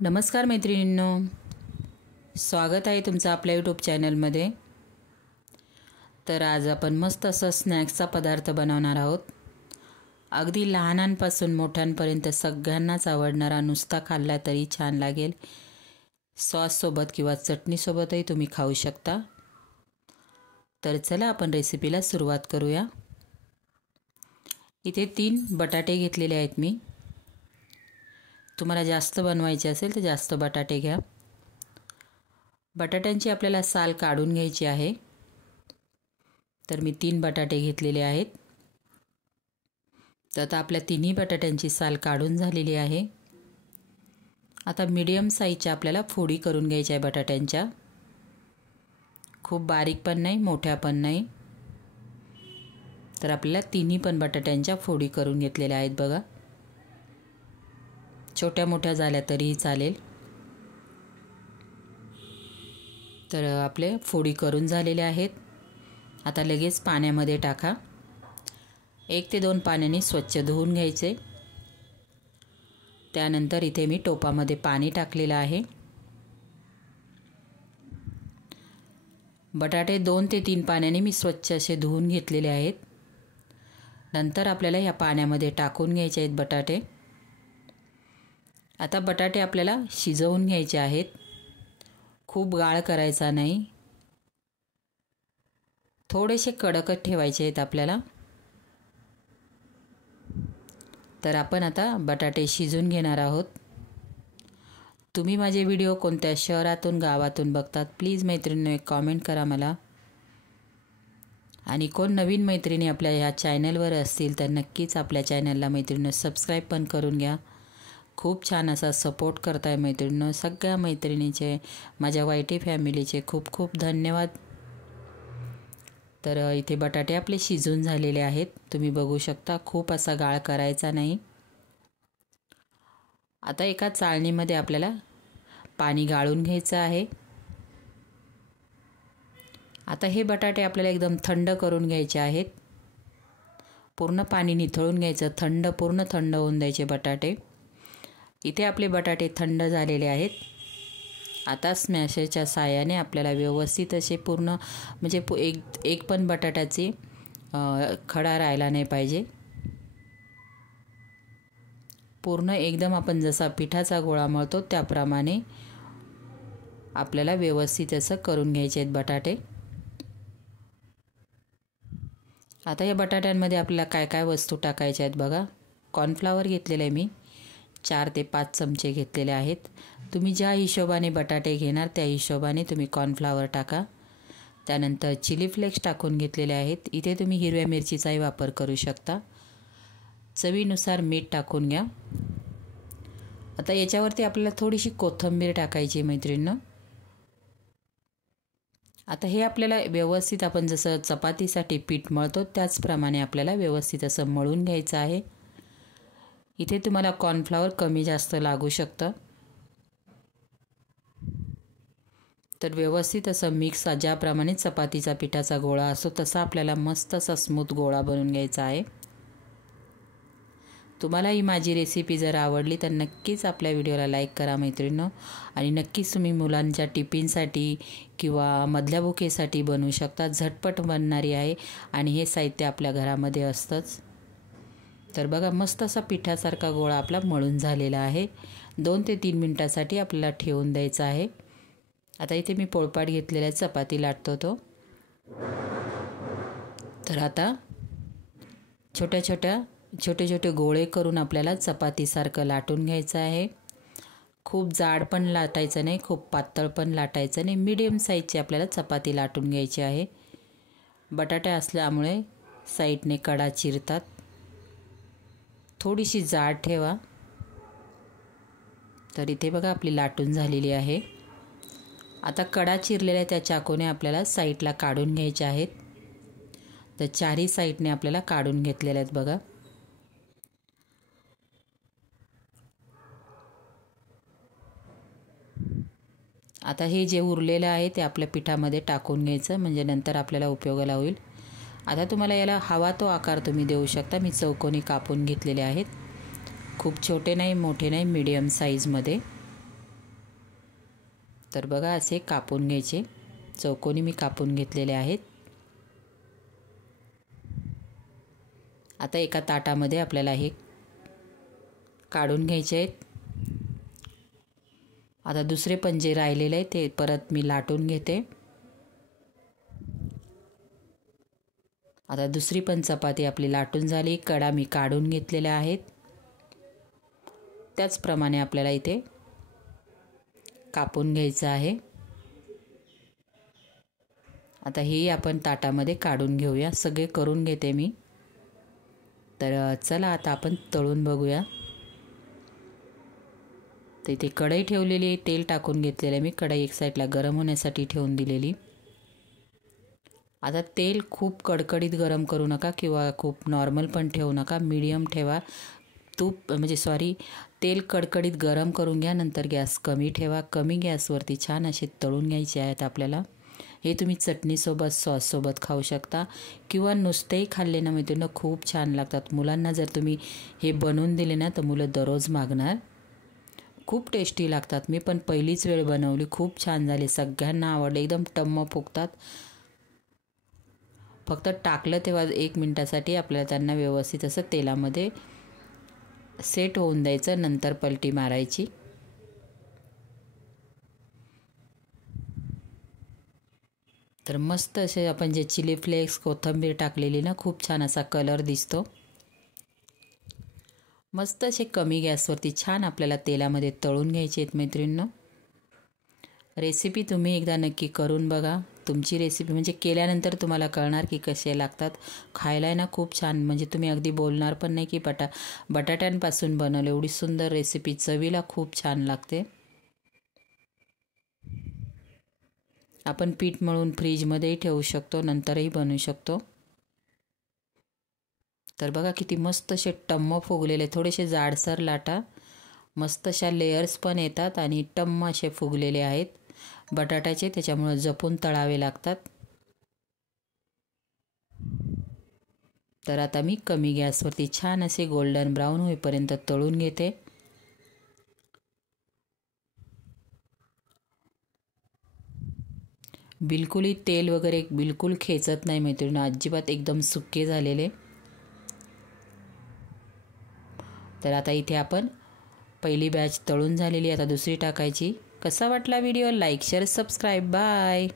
नमस्कार मैत्रिणींनो, स्वागत आहे तुमचं आपल्या यूट्यूब चॅनलमध्ये। तर आज आपण मस्त असं स्नॅक्सचा पदार्थ बनवणार आहोत। अगदी लहानांपासून मोठ्यांपर्यंत सगळ्यांनाच आवडणारा, नुसता खाल्ला तरी छान लागेल। सॉस सोबत किंवा चटणी सोबतही तुम्ही खाऊ शकता। तर चला आपण रेसिपीला सुरुवात करूया। इथे 3 बटाटे घेतलेले आहेत मी। तुम्हाला जास्त बनवायचे असेल तर जास्त बटाटे घ्या। बटाट्यांची आपल्याला साल काढून घ्यायची आहे। तर मी 3 बटाटे घेतलेले आहेत। तर आता आपल्या तिन्ही बटाट्यांची साल काढून झालेली आहे। आता मीडियम साईजच्या आपल्याला फोडी करून घ्यायच्या आहे बटाट्यांच्या। खूप बारीक पण नाही, मोठ्या पण नाही। तर आपल्याला तिन्ही पण बटाट्यांच्या फोडी करून घेतलेल्या आहेत बघा। छोट्या मोठ्या झाल्या तरीही चालेल। तर आपले फोडी करून झालेले आहेत। आता लगेच पाण्यामध्ये टाका। 1 ते 2 पाण्याने स्वच्छ धुवून घ्यायचे। त्यानंतर इथे मी टोपामध्ये पाणी टाकलेलं आहे। बटाटे 2 ते 3 पाण्याने मी स्वच्छ असे धुवून घेतलेले आहेत। नंतर आपल्याला या पाण्यामध्ये टाकून घ्यायचे आहेत बटाटे। आता बटाटे आपल्याला शिजवून घ्यायचे आहेत। खूप गाळ करायचा नाही, थोडेसे कडकच ठेवायचे आहेत आपल्याला। तर आपण आता बटाटे शिजून घेणार आहोत। तुम्ही माझे व्हिडिओ कोणत्या शहरातून गावातून बघतात प्लीज मैत्रिणींनो एक कमेंट करा मला। आणि कोण नवीन मैत्रिणी आपल्या ह्या चॅनलवर असतील तर नक्कीच आपल्या चॅनलला मैत्रिणींनो सबस्क्राईब पण करून घ्या। खूप छान असा सपोर्ट करताय मैत्रिणींनो। सगळ्या मैत्रिणीचे, माझ्या वाईटी फॅमिलीचे खूप खूप धन्यवाद। तर इथे बटाटे आपले शिजून झालेले आहेत, तुम्ही बघू शकता। खूप असा गाळ करायचा नाही। आता एका चाळणीमध्ये आपल्याला पाणी गाळून घ्यायचं आहे। आता हे बटाटे आपल्याला एकदम थंड करून घ्यायचे आहेत। पूर्ण पाणी निथळून घ्यायचं, पूर्ण थंड होऊन द्यायचे बटाटे। इथे आपले बटाटे थंड झालेले आहेत। आता स्मॅशरच्या साहाय्याने आपल्याला व्यवस्थित असे पूर्ण म्हणजे एक पण बटाट्याची खडा राहिला नाही पाहिजे। पूर्ण एकदम आपण जसा पिठाचा गोळा मळतो त्याप्रमाणे आपल्याला व्यवस्थित असं करून घ्यायचे आहेत बटाटे। आता या बटाट्यांमध्ये आपल्याला काय काय वस्तू टाकायच्या आहेत बघा। कॉर्नफ्लॉवर घेतलेले आहे मी, 4 ते 5 चमचे घेतलेले आहेत। तुम्ही ज्या हिशोबाने बटाटे घेणार त्या हिशोबाने तुम्ही कॉर्नफ्लॉवर टाका। त्यानंतर चिली फ्लेक्स टाकून घेतलेले आहेत। इथे तुम्ही हिरव्या मिरचीचाही वापर करू शकता। चवीनुसार मीठ टाकून घ्या। आता याच्यावरती आपल्याला थोडीशी कोथिंबीर टाकायची मैत्रिणींनो। आता हे आपल्याला व्यवस्थित आपण जसं चपातीसाठी पीठ मळतो त्याचप्रमाणे आपल्याला व्यवस्थित असं मळून घ्यायचं आहे। इथे तुम्हाला कॉर्नफ्लॉवर कमी जास्त लागू शकतं। तर व्यवस्थित असं मिक्स, ज्याप्रमाणे चपातीचा पिठाचा गोळा असतो तसा आपल्याला मस्त असा स्मूथ गोळा बनवून घ्यायचा आहे। तुम्हाला ही माझी रेसिपी जर आवडली तर नक्कीच आपल्या व्हिडिओला लाईक करा मैत्रिणींनो। आणि नक्कीच तुम्ही मुलांच्या टिफिनसाठी किंवा मधल्या भुकेसाठी बनवू शकता। झटपट बनणारी आहे आणि हे साहित्य आपल्या घरामध्ये असतंच। तर बघा मस्त असा पिठासारखा गोळा आपला मळून झालेला आहे। 2 ते 3 मिनिटासाठी आपल्याला ठेवून द्यायचा आहे। आता इथे मी पोळपाट घेतलेला चपाती लाटतो तो। तर आता छोटे छोटे गोळे करून आपल्याला चपातीसारखं लाटून घ्यायचं आहे। खूप जाड पण लाटायचं नाही, खूप पातळ पण लाटायचं नाही, मीडियम साईजची आपल्याला चपाती लाटून घ्यायची आहे। बटाटे असल्यामुळे साईडने कडा चिरतात, थोडीशी जाड ठेवा। तर इथे बघा आपली लाटून झालेली आहे। आता कडा चिरलेल्या त्या चाकूने आपल्याला साईडला काढून घ्यायचे आहेत। तर चारही साईडने आपल्याला काढून घेतलेले आहेत बघा। आता हे जे उरलेलं आहे ते आपल्या पिठामध्ये टाकून घ्यायचं, म्हणजे नंतर आपल्याला उपयोगाला होईल। आता तुम्हाला याला हवा तो आकार तुम्ही देऊ शकता। मी चौकोनी कापून घेतलेले आहेत, खूप छोटे नाही मोठे नाही, मीडियम साईजमध्ये। तर बघा असे कापून घ्यायचे, चौकोनी मी कापून घेतलेले आहेत. आता एका ताटामध्ये आपल्याला हे काढून घ्यायचे आहेत. आता दुसरे पण जे राहिलेले आहे ते परत मी लाटून घेते. आता दुसरी पण चपाती आपली लाटून झाली. कडा मी काढून घेतलेल्या आहेत. त्याचप्रमाणे आपल्याला इथे कापून घ्यायचं आहे. आता हे आपण ताटामध्ये काढून घेऊया. सगळे करून घेते मी. तर चला आता आपण तळून बघूया. तर इथे कढई ठेवलेली आहे, तेल टाकून घेतलेलं आहे मी. कढई एक साईडला गरम होण्यासाठी ठेवून दिलेली. आता तेल खूप कडकडीत गरम करू नका किंवा खूप नॉर्मल पण ठेवू नका, मीडियम ठेवा. तेल कडकडीत गरम करून घ्या. नंतर गॅस कमी ठेवा. कमी गॅसवरती छान असे तळून घ्यायचे आहेत आपल्याला. हे तुम्ही चटणीसोबत, सॉससोबत खाऊ शकता किंवा नुसतेही खाल्ले ना मैत्रिणींनो खूप छान लागतात. मुलांना जर तुम्ही हे बनवून दिले ना तर मुलं दररोज मागणार. खूप टेस्टी लागतात. मी पण पहिलीच वेळ बनवली, खूप छान झाले, सगळ्यांना आवडले, एकदम टम्म फुगतात. फक्त टाकलं तेव्हा 1 मिनिटासाठी आपल्याला त्यांना व्यवस्थित असं तेलामध्ये सेट होऊन द्यायचं. नंतर पलटी मारायची. तर मस्त असे आपण जे चिली फ्लेक्स, कोथिंबीर टाकलेली ना, खूप छान असा कलर दिसतो. मस्त असे कमी गॅसवरती छान आपल्याला तेलामध्ये तळून घ्यायचे आहेत मैत्रिणींनो. रेसिपी तुम्ही एकदा नक्की करून बघा. तुमची रेसिपी म्हणजे केल्यानंतर तुम्हाला कळणार की कसे लागतात. खायला ना खूप छान, म्हणजे तुम्ही अगदी बोलणार पण नाही की बटाट्यांपासून बनवलं. एवढी सुंदर रेसिपी, चवीला खूप छान लागते. आपण पीठ मळून फ्रीजमध्येही ठेवू शकतो, नंतरही बनवू शकतो. तर बघा किती मस्त असे टम्म फुगलेले, थोडेसे जाडसर लाटा, मस्त अशा लेयर्स पण येतात आणि टम्म असे फुगलेले आहेत बटाट्याचे. त्याच्यामुळे जपून तळावे लागतात. तर आता मी कमी गॅसवरती छान असे गोल्डन ब्राऊन होईपर्यंत तळून घेते. बिलकुलही तेल वगैरे बिलकुल खेचत नाही मैत्रिणी, अजिबात एकदम सुके झालेले. तर आता इथे आपण पहिली बॅच तळून झालेली, आता दुसरी टाकायची. कसा वाटला video? Like, share, subscribe. Bye.